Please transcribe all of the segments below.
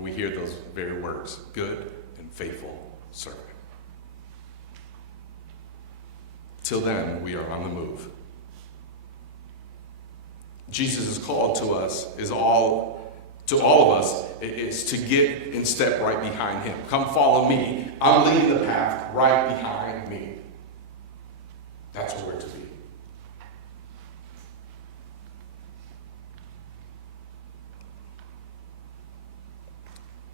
And we hear those very words, good and faithful servant. Till then, we are on the move. Jesus' call to us to all of us, is to get in step right behind him. Come follow me. I'm leading the path right behind me. That's where we're to be.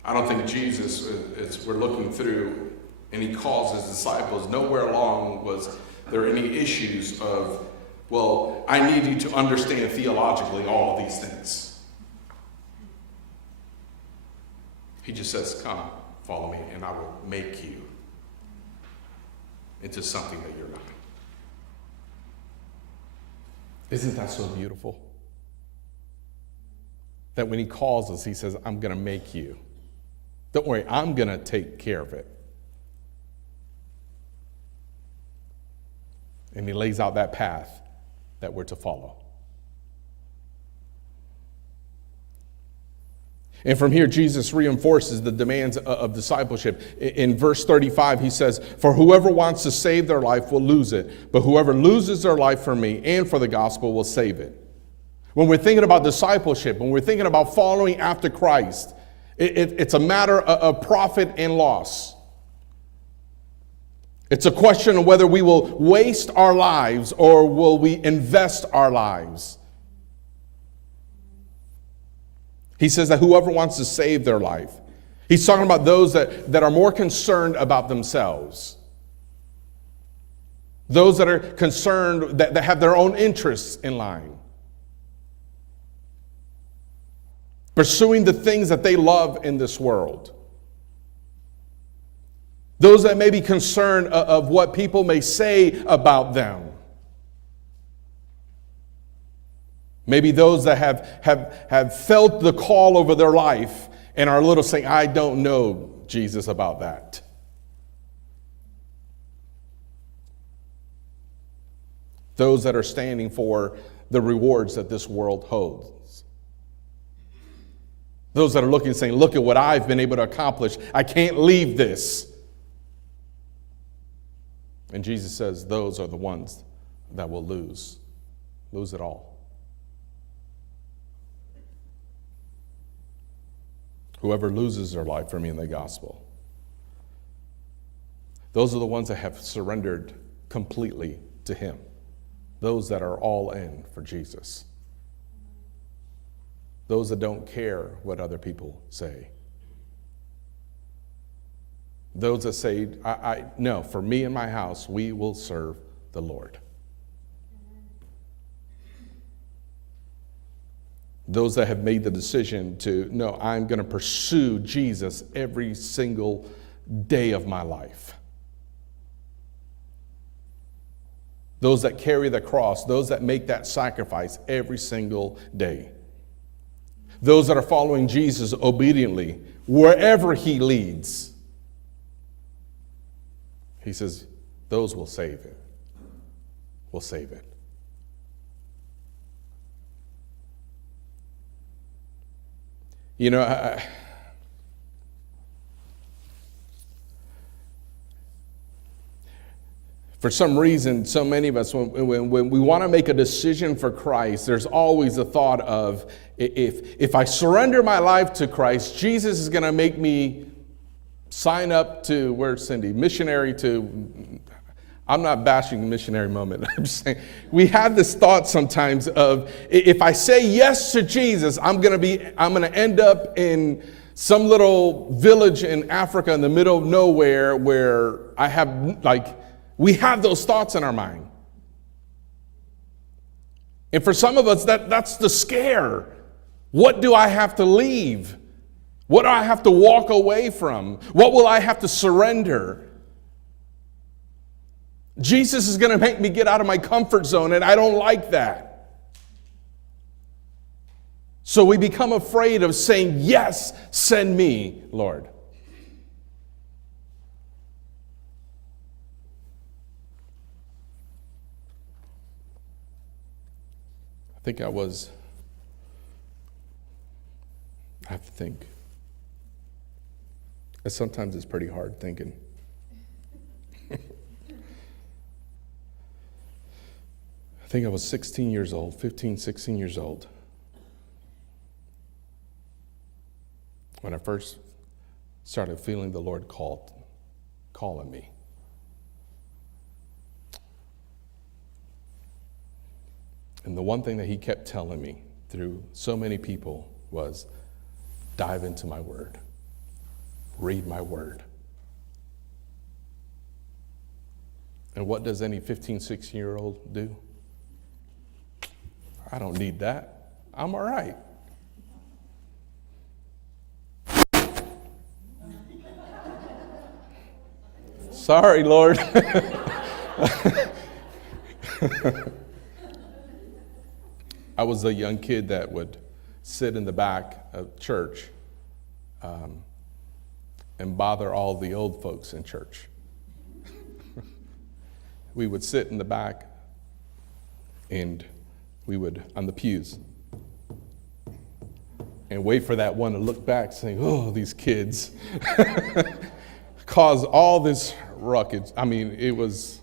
I don't think Jesus, as we're looking through, and he calls his disciples, nowhere along was there any issues of, well, I need you to understand theologically all of these things. He just says, come, follow me, and I will make you into something that you're not. Isn't that so beautiful? That when he calls us, he says, I'm going to make you. Don't worry, I'm going to take care of it. And he lays out that path that we're to follow. And from here, Jesus reinforces the demands of discipleship. In verse 35, he says, for whoever wants to save their life will lose it, but whoever loses their life for me and for the gospel will save it. When we're thinking about discipleship, when we're thinking about following after Christ, it's a matter of profit and loss. It's a question of whether we will waste our lives or will we invest our lives. He says that whoever wants to save their life. He's talking about those that are more concerned about themselves. Those that are concerned, that have their own interests in line. Pursuing the things that they love in this world. Those that may be concerned of what people may say about them. Maybe those that have felt the call over their life and are a little saying, I don't know, Jesus, about that. Those that are standing for the rewards that this world holds. Those that are looking and saying, look at what I've been able to accomplish. I can't leave this. And Jesus says those are the ones that will lose it all. Whoever loses their life for me in the gospel. Those are the ones that have surrendered completely to him. Those that are all in for Jesus. Those that don't care what other people say. Those that say, no, for me and my house, we will serve the Lord. Those that have made the decision to, no, I'm going to pursue Jesus every single day of my life. Those that carry the cross, those that make that sacrifice every single day. Those that are following Jesus obediently, wherever he leads. He says, those will save it. Will save it. You know, for some reason, so many of us, when we want to make a decision for Christ, there's always a thought of, if I surrender my life to Christ, Jesus is going to make me sign up to, where's Cindy? Missionary to, I'm not bashing the missionary moment. I'm just saying, we have this thought sometimes of, if I say yes to Jesus, I'm going to end up in some little village in Africa in the middle of nowhere where we have those thoughts in our mind. And for some of us, that's the scare. What do I have to leave? What do I have to walk away from? What will I have to surrender? Jesus is going to make me get out of my comfort zone, and I don't like that. So we become afraid of saying, yes, send me, Lord. I have to think. And sometimes it's pretty hard thinking. I think I was 16 years old, 15, 16 years old, when I first started feeling the Lord calling me. And the one thing that he kept telling me through so many people was, dive into my word. Read my word. And what does any 15, 16-year-old do? I don't need that. I'm all right. Sorry, Lord. I was a young kid that would sit in the back of church and bother all the old folks in church. We would sit in the back and we would, on the pews, and wait for that one to look back saying, oh, these kids cause all this ruckus. I mean, it was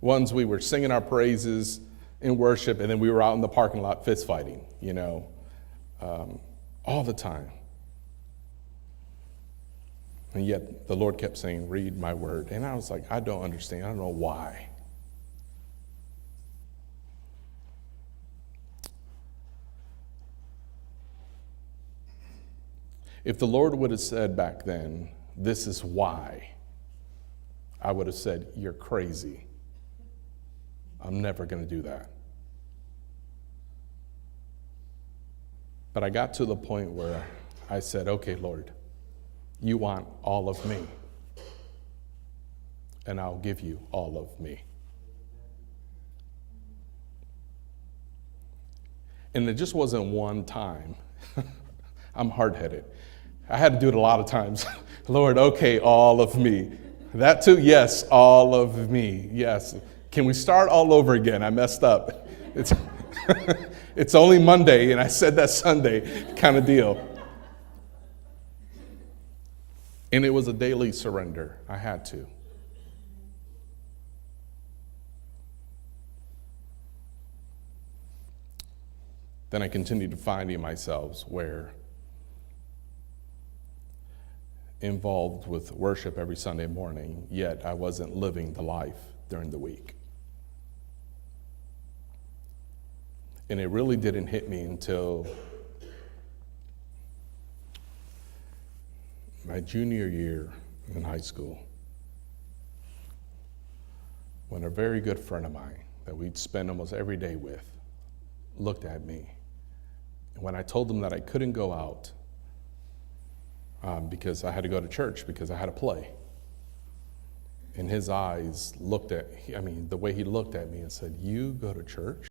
ones we were singing our praises in worship, and then we were out in the parking lot fist fighting, all the time. And yet the Lord kept saying, read my word. And I was like, I don't understand. I don't know why. If the Lord would have said back then, this is why, I would have said, you're crazy. I'm never going to do that. But I got to the point where I said, okay, Lord, you want all of me, and I'll give you all of me. And it just wasn't one time. I'm hard-headed. I had to do it a lot of times. Lord, okay, all of me. That too, yes, all of me, yes. Can we start all over again? I messed up. It's only Monday, and I said that Sunday kind of deal. And it was a daily surrender. I had to. Then I continued finding myself involved with worship every Sunday morning, yet I wasn't living the life during the week. And it really didn't hit me until my junior year in high school, when a very good friend of mine that we'd spend almost every day with looked at me. And when I told him that I couldn't go out because I had to go to church because I had to play, and his eyes the way he looked at me and said, you go to church?